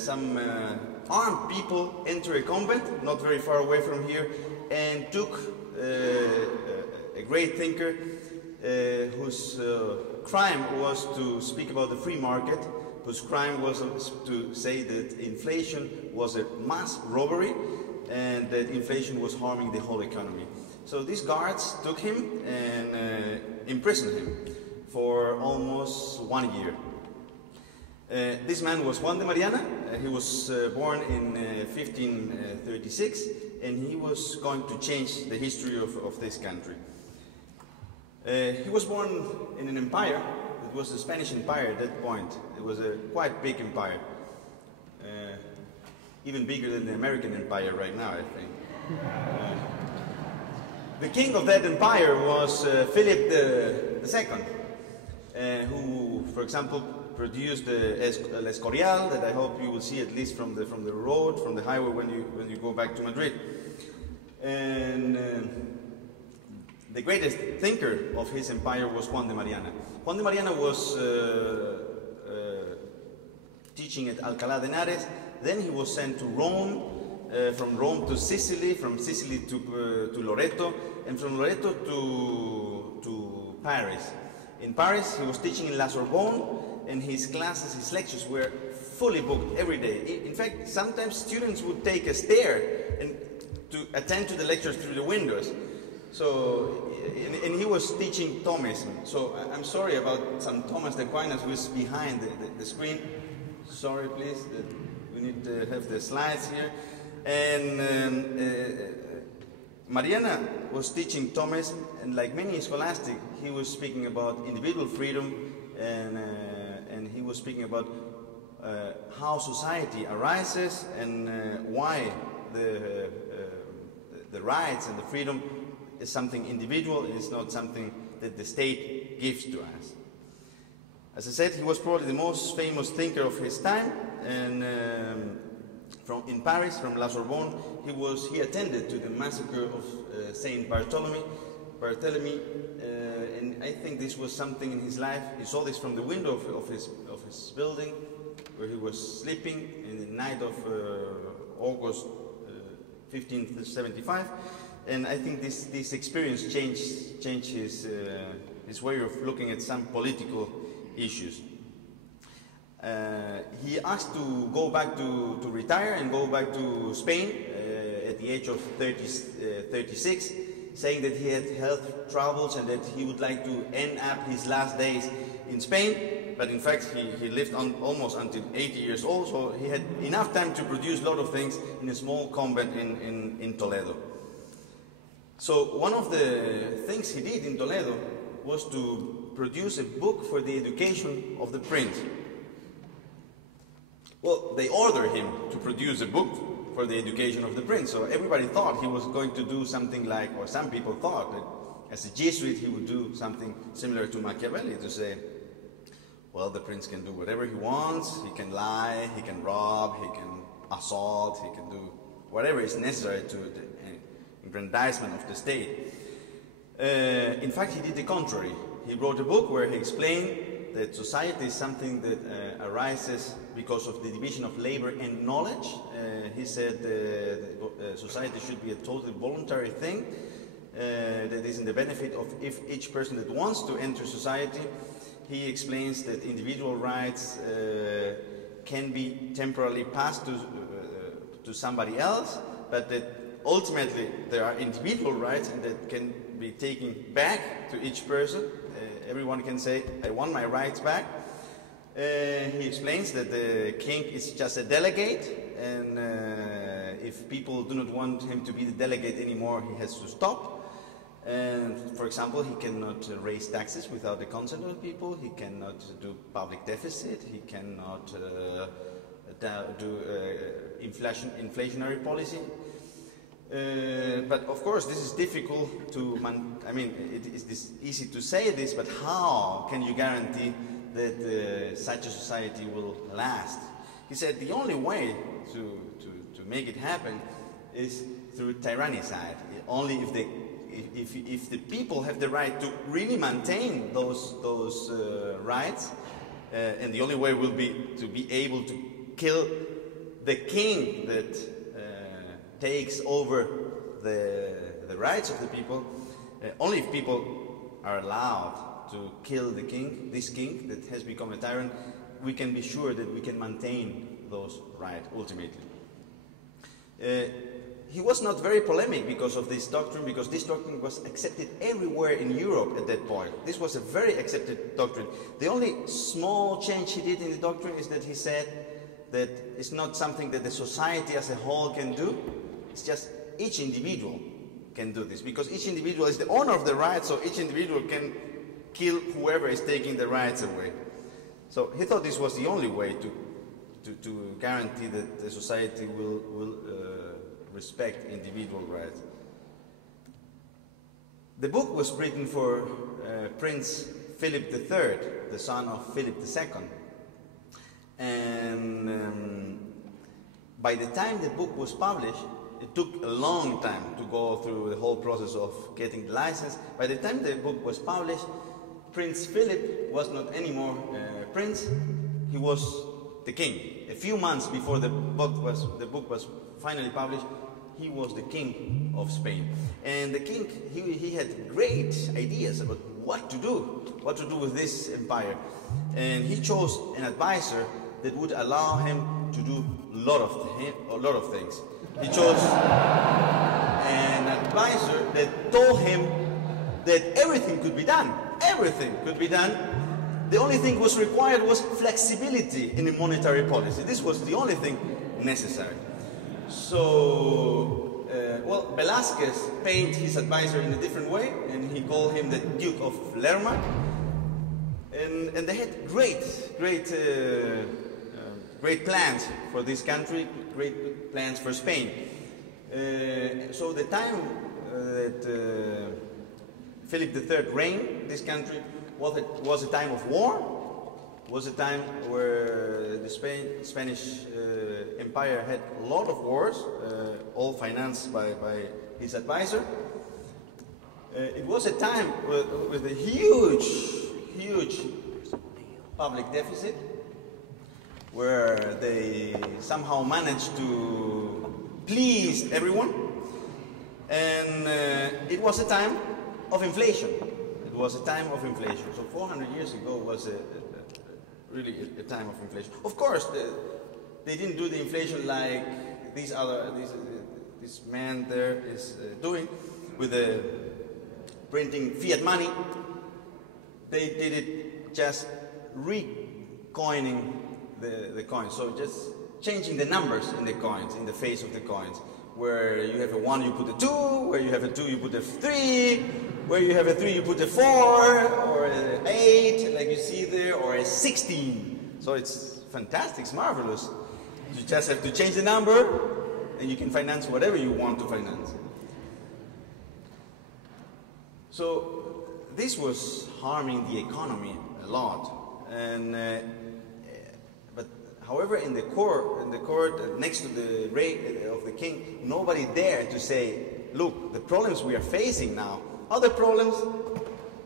some armed people enter a convent, not very far away from here, and took a great thinker whose crime was to speak about the free market, whose crime was to say that inflation was a mass robbery and that inflation was harming the whole economy. So these guards took him and imprisoned him for almost 1 year. This man was Juan de Mariana. He was born in 1536, and he was going to change the history of this country. He was born in an empire. It was the Spanish Empire at that point. It was a quite big empire. Even bigger than the American Empire right now, I think. The king of that empire was Philip II, who, for example, produced the El Escorial, that I hope you will see at least from the road, from the highway when you go back to Madrid. And the greatest thinker of his empire was Juan de Mariana. Juan de Mariana was teaching at Alcalá de Henares. Then he was sent to Rome, from Rome to Sicily, from Sicily to Loreto, and from Loreto to Paris. In Paris, he was teaching in La Sorbonne, and his classes, his lectures were fully booked every day. In fact, sometimes students would take a stair and to attend to the lectures through the windows. So, and he was teaching Thomism. So I'm sorry about some Thomas de Aquinas who is behind the screen. Sorry, please. We need to have the slides here. And Mariana was teaching Thomism, and like many scholastic, he was speaking about individual freedom, and he was speaking about how society arises and why the rights and the freedom is something individual. It is not something that the state gives to us. As I said, he was probably the most famous thinker of his time, and in Paris, from La Sorbonne, he attended to the massacre of Saint Barthélemy, and I think this was something in his life. He saw this from the window of his building, where he was sleeping in the night of August 1575, and I think this experience changed his way of looking at some political issues. He asked to go back to retire and go back to Spain at the age of 36, saying that he had health troubles and that he would like to end up his last days in Spain. But in fact, he lived on almost until 80 years old, so he had enough time to produce a lot of things in a small convent in Toledo. So one of the things he did in Toledo was to produce a book for the education of the prince. Well, they ordered him to produce a book for the education of the prince, so everybody thought he was going to do something like, or some people thought that as a Jesuit he would do something similar to Machiavelli, to say, well, the prince can do whatever he wants, he can lie, he can rob, he can assault, he can do whatever is necessary to the aggrandizement of the state. In fact, he did the contrary. He wrote a book where he explained that society is something that arises because of the division of labor and knowledge. He said society should be a totally voluntary thing that is in the benefit of each person that wants to enter society. He explains that individual rights can be temporarily passed to somebody else, but that ultimately there are individual rights and that can be taken back to each person. Everyone can say, I want my rights back. He explains that the king is just a delegate, and if people do not want him to be the delegate anymore, he has to stop. And for example, he cannot raise taxes without the consent of people, he cannot do public deficit, he cannot do inflationary policy. But of course, this is difficult to, it is easy to say this, but how can you guarantee that such a society will last? He said the only way to make it happen is through tyrannicide. Only if the people have the right to really maintain those rights, and the only way will be to be able to kill the king that takes over the rights of the people. Only if people are allowed to kill the king, this king that has become a tyrant, we can be sure that we can maintain those rights ultimately. He was not very polemic because of this doctrine, because this doctrine was accepted everywhere in Europe at that point. This was a very accepted doctrine. The only small change he did in the doctrine is that he said that it's not something that the society as a whole can do, it's just each individual can do this, because each individual is the owner of the rights, so each individual can kill whoever is taking the rights away. So he thought this was the only way to guarantee that the society will respect individual rights. The book was written for Prince Philip III, the son of Philip II. And by the time the book was published, it took a long time to go through the whole process of getting the license. By the time the book was published, Prince Philip was not anymore prince, he was the king. A few months before the book was finally published, he was the king of Spain. And the king, he had great ideas about what to do with this empire. And he chose an advisor that would allow him to do a lot of things. He chose an advisor that told him that everything could be done. Everything could be done. The only thing was required was flexibility in the monetary policy. This was the only thing necessary. So, well, Velázquez painted his advisor in a different way, and he called him the Duke of Lerma. And they had great plans for this country, great plans for Spain. So the time that Philip III reigned this country was a time of war, was a time where the Spanish Empire had a lot of wars, all financed by his advisor. It was a time with a huge public deficit, where they somehow managed to please everyone, and it was a time of inflation. It was a time of inflation. So 400 years ago was really a time of inflation. Of course, they didn't do the inflation like this man there is doing with the printing fiat money. They did it just recoining the coins. So just changing the numbers in the coins, in the face of the coins. Where you have a 1, you put a 2. Where you have a 2, you put a 3. Where you have a 3, you put a 4, or an 8, like you see there, or a 16. So it's fantastic, it's marvelous. You just have to change the number, and you can finance whatever you want to finance. So this was harming the economy a lot. And however, in the court, next to the reign of the king, nobody dared to say, look, the problems we are facing now are the problems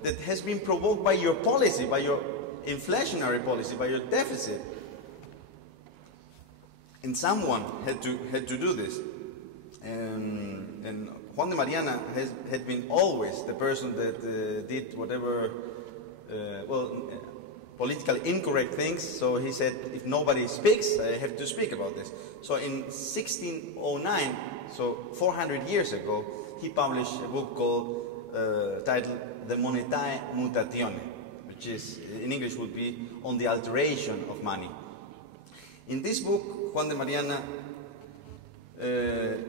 that has been provoked by your policy, by your inflationary policy, by your deficit. And someone had to do this. And Juan de Mariana had been always the person that did whatever, politically incorrect things, so he said, if nobody speaks, I have to speak about this. So in 1609, so 400 years ago, he published a book titled The Monetae Mutatione, which is, in English would be, On the Alteration of Money. In this book, Juan de Mariana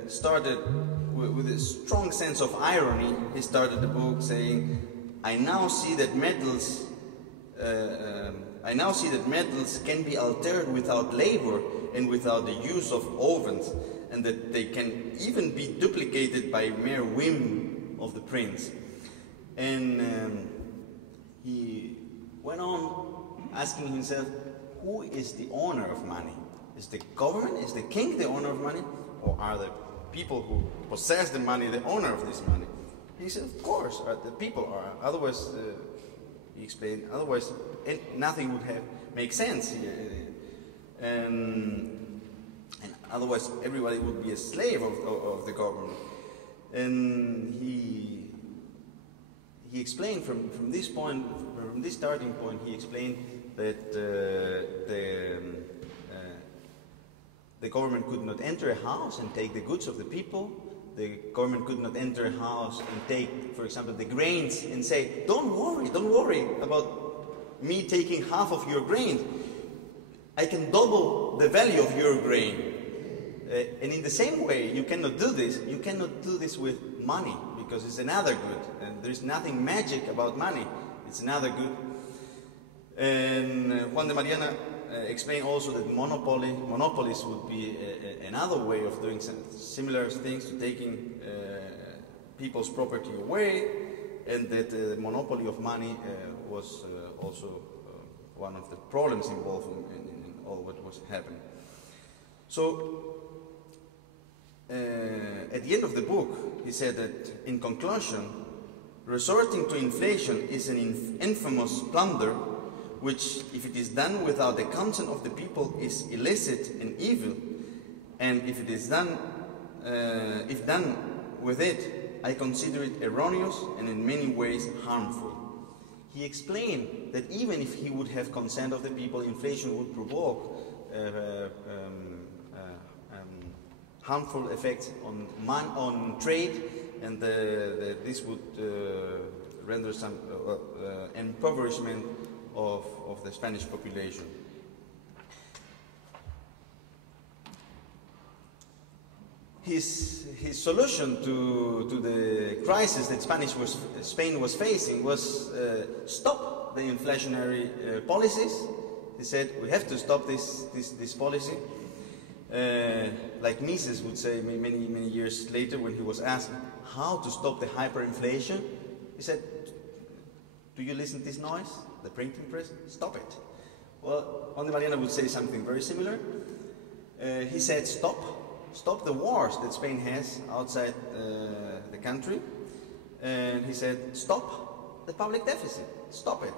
started with a strong sense of irony. He started the book saying, I now see that metals can be altered without labor and without the use of ovens, and that they can even be duplicated by mere whim of the prince. And he went on asking himself, who is the owner of money? Is the government, is the king the owner of money? Or are the people who possess the money the owner of this money? He said, of course, the people are. Otherwise, he explained, otherwise nothing would make sense. And Otherwise, everybody would be a slave of the government. And he explained from this point, from this starting point, he explained that the government could not enter a house and take the goods of the people. The government could not enter a house and take, for example, the grains and say, don't worry about me taking half of your grains. I can double the value of your grain. And in the same way, you cannot do this. You cannot do this with money, because it's another good. And there is nothing magic about money. It's another good. And Juan de Mariana explained also that monopolies would be another way of doing similar things, to taking people's property away, and that the monopoly of money was also one of the problems involved in all what was happening. So, at the end of the book, he said that, in conclusion, resorting to inflation is an infamous plunder, which, if it is done without the consent of the people, is illicit and evil, and if it is done, if done with it, I consider it erroneous and in many ways harmful. He explained that even if he would have consent of the people, inflation would provoke harmful effects on trade, and this would render some impoverishment of the Spanish population. His solution to the crisis that Spain was facing was stop the inflationary policies. He said, we have to stop this policy. Like Mises would say many years later, when he was asked how to stop the hyperinflation, he said, do you listen to this noise? The printing press? Stop it. Well, Juan de Mariana would say something very similar. He said, stop the wars that Spain has outside the country. And he said, stop the public deficit. Stop it.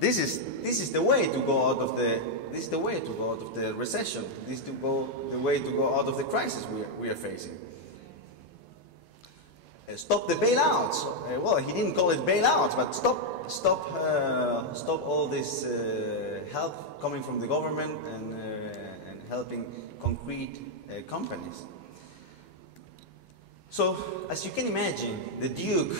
This is the way to go out of the recession. This is the way to go out of the crisis we are facing. Stop the bailouts. Well, he didn't call it bailouts, but stop all this help coming from the government and helping concrete companies. So, as you can imagine, the Duke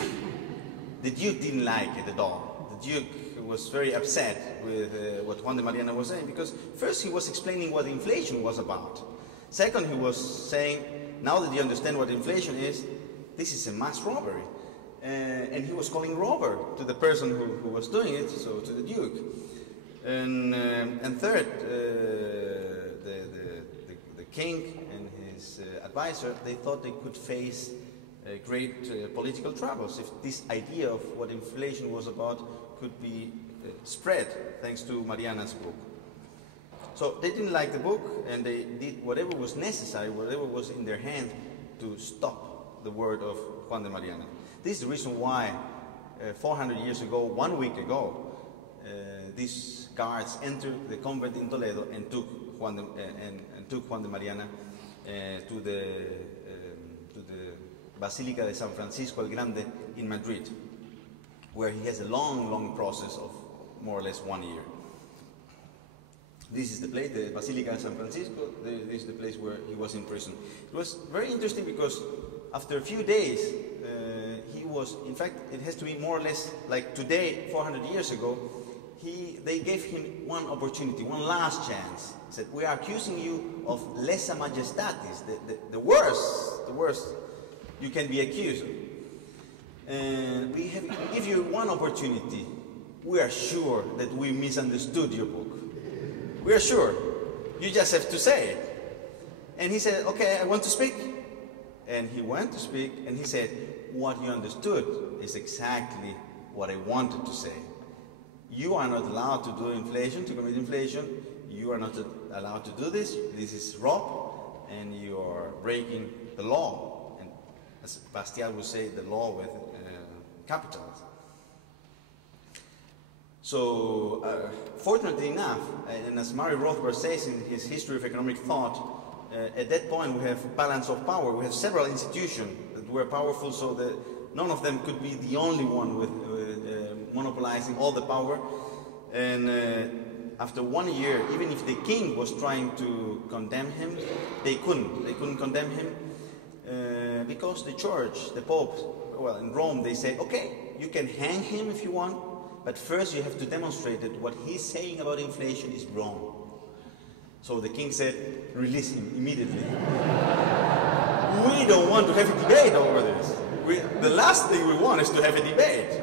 didn't like it at all. The Duke was very upset with what Juan de Mariana was saying, because first he was explaining what inflation was about. Second, he was saying, now that you understand what inflation is, this is a mass robbery. And he was calling robber to the person who was doing it, so to the Duke. And third, the king and his advisor, they thought they could face great political troubles if this idea of what inflation was about could be spread thanks to Mariana's book. So they didn't like the book, and they did whatever was necessary, whatever was in their hand, to stop the word of Juan de Mariana. This is the reason why 400 years ago, 1 week ago, these guards entered the convent in Toledo and took Juan de Mariana to the Basilica de San Francisco el Grande in Madrid, where he has a long process of more or less 1 year. This is the place, the Basilica de San Francisco. This is the place where he was in prison. It was very interesting because after a few days, he was, in fact, it has to be more or less like today, 400 years ago, they gave him one opportunity, one last chance. He said, we are accusing you of lesa majestatis, the worst you can be accused of. And we give you one opportunity. We are sure that we misunderstood your book. We are sure. You just have to say it. And he said, okay, I want to speak. And he went to speak, and he said, what you understood is exactly what I wanted to say. You are not allowed to do inflation, to commit inflation. You are not allowed to do this. This is rob, and you are breaking the law. And as Bastiat would say, the law with capitals. So, fortunately enough, and as Murray Rothbard says in his History of Economic Thought, at that point we have balance of power. We have several institutions that were powerful, so that none of them could be the only one with monopolizing all the power. And after 1 year, even if the king was trying to condemn him, they couldn't condemn him because the church, the Pope, well, in Rome, they say, okay, you can hang him if you want, but first you have to demonstrate that what he's saying about inflation is wrong. So the king said, release him immediately. We don't want to have a debate over this. The last thing we want is to have a debate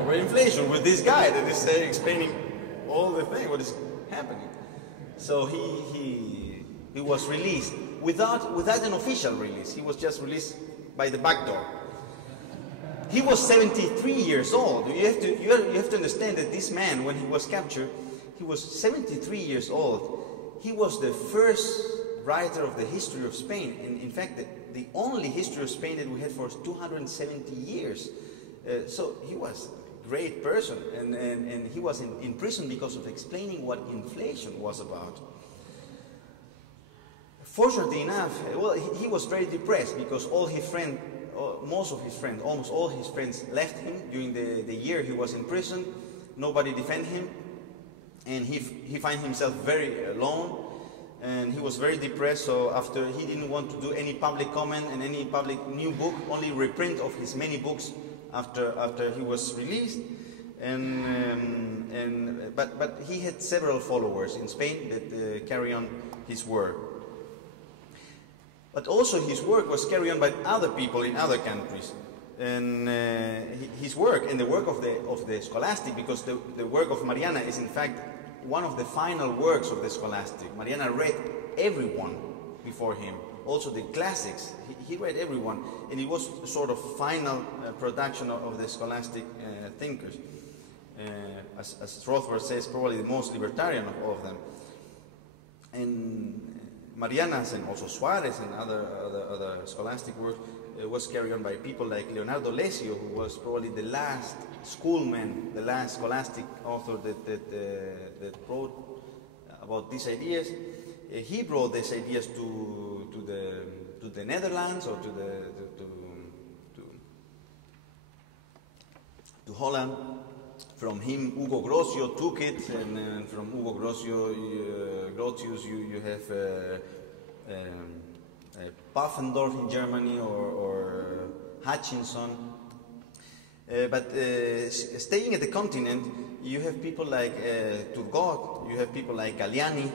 over inflation with this guy that is explaining all the thing, what is happening. So he was released without an official release. He was just released by the back door. He was 73 years old. You have to understand that this man, when he was captured, he was 73 years old. He was the first writer of the history of Spain, and in fact the only history of Spain that we had for 270 years. So he was a great person, and he was in prison because of explaining what inflation was about. Fortunately enough, well, he was very depressed because all his friends, most of his friends, almost all his friends left him during the year he was in prison. Nobody defended him, and he found himself very alone, and he was very depressed. So after, he didn't want to do any public comment and any public new book, only reprint of his many books after he was released. But he had several followers in Spain that carry on his work. But also his work was carried on by other people in other countries. And his work and the work of the scholastic, because the work of Mariana is in fact one of the final works of the scholastic. Mariana read everyone before him, also the classics. He read everyone, and it was sort of final production of the scholastic thinkers. As Rothbard says, probably the most libertarian of all of them. And Marianas and also Suarez and other scholastic work was carried on by people like Leonardo Lesio, who was probably the last schoolman, the last scholastic author that wrote about these ideas. He brought these ideas to the Netherlands or to Holland. From him, Hugo Grocio took it, and from Hugo Grotius, you have Pfaffendorf in Germany or Hutchinson. But staying at the continent, you have people like Turgot, you have people like Galliani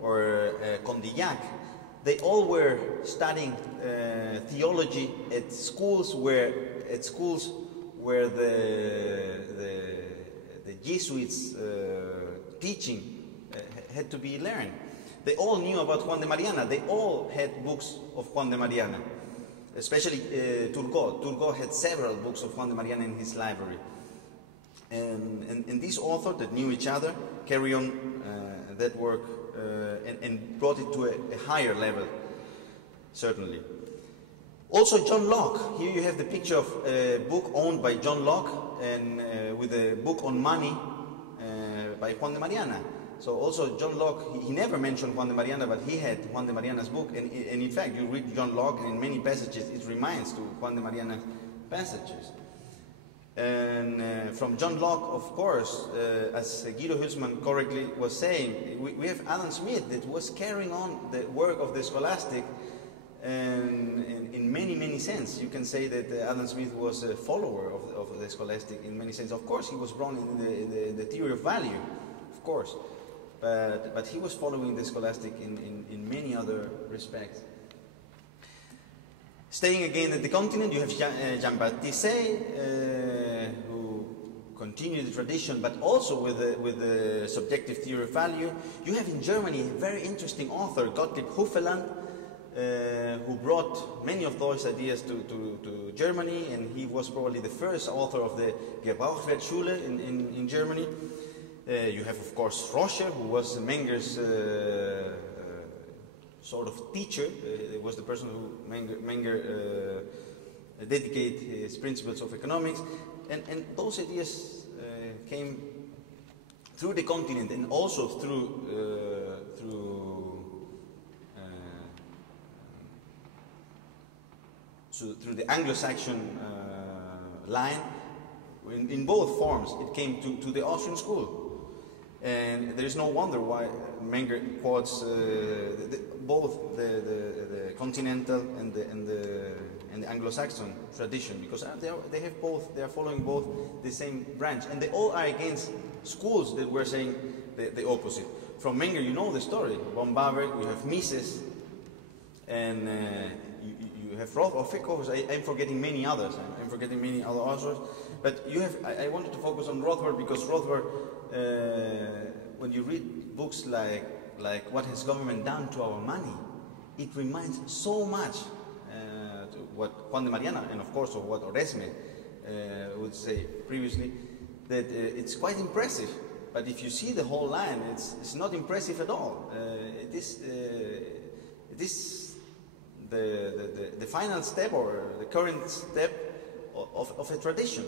or Condillac. They all were studying theology at schools where the Jesuits' teaching had to be learned. They all knew about Juan de Mariana. They all had books of Juan de Mariana, especially Turgot. Turgot had several books of Juan de Mariana in his library. And these authors that knew each other carry on that work and brought it to a higher level, certainly. Also John Locke. Here you have the picture of a book owned by John Locke and with a book on money by Juan de Mariana. So also John Locke, he never mentioned Juan de Mariana, but he had Juan de Mariana's book. And in fact, you read John Locke, and in many passages it reminds to Juan de Mariana's passages. And from John Locke, of course, as Guido Hülsmann correctly was saying, we have Adam Smith that was carrying on the work of the scholastic. And in many sense, you can say that Adam Smith was a follower of the scholastic in many sense. Of course, he was brought in the theory of value, of course, but he was following the scholastic in many other respects. Staying again at the continent, you have Jean-Baptiste, who continued the tradition, but also with the subjective theory of value. You have in Germany a very interesting author, Gottlieb Huffeland, who brought many of those ideas to Germany, and he was probably the first author of the Gebrauchswertschule in Germany. You have, of course, Roscher, who was Menger's sort of teacher. It was the person who Menger dedicated his principles of economics, and those ideas came through the continent and also through through the Anglo-Saxon line. In both forms, it came to the Austrian school. And there is no wonder why Menger quotes both the continental and the Anglo-Saxon tradition, because they have both. They are following both the same branch, and they all are against schools that were saying the opposite. From Menger, you know the story. Von Baber, you have Mises, and you have Roth, of course. I'm forgetting many others. I'm forgetting many other authors. But you have. I wanted to focus on Rothbard because Rothbard. When you read books like What Has Government Done to Our Money, it reminds so much to what Juan de Mariana and of course of what Oresme would say previously, that it's quite impressive. But if you see the whole line, it's not impressive at all. It is the final step or the current step of a tradition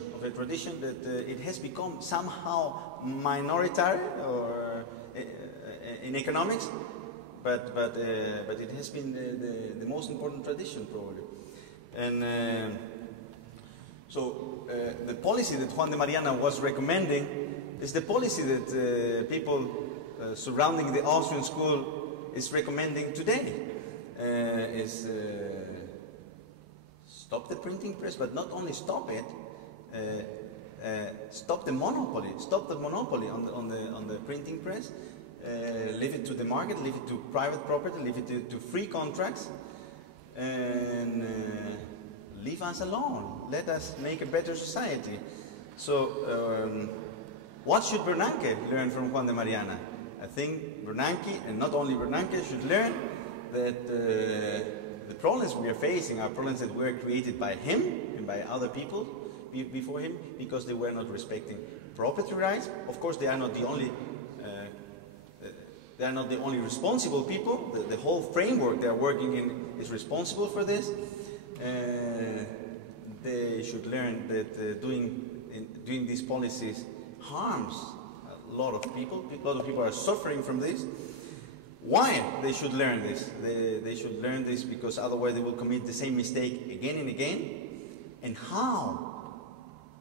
that it has become somehow minoritary or in economics, but it has been the most important tradition probably. And so the policy that Juan de Mariana was recommending is the policy that people surrounding the Austrian school is recommending today. Is stop the printing press, but not only stop it, stop the monopoly. Stop the monopoly on the printing press. Leave it to the market. Leave it to private property. Leave it to free contracts, and leave us alone. Let us make a better society. So, what should Bernanke learn from Juan de Mariana? I think Bernanke, and not only Bernanke, should learn that the problems we are facing are problems that were created by him and by other people before him, because they were not respecting property rights. Of course, they are not the only responsible people. The whole framework they are working in is responsible for this. They should learn that doing these policies harms a lot of people. A lot of people are suffering from this. Why they should learn this? They should learn this because otherwise they will commit the same mistake again and again. And how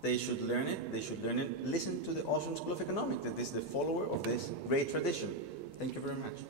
they should learn it? They should learn it. Listen to the Austrian School of Economics, that is the follower of this great tradition. Thank you very much.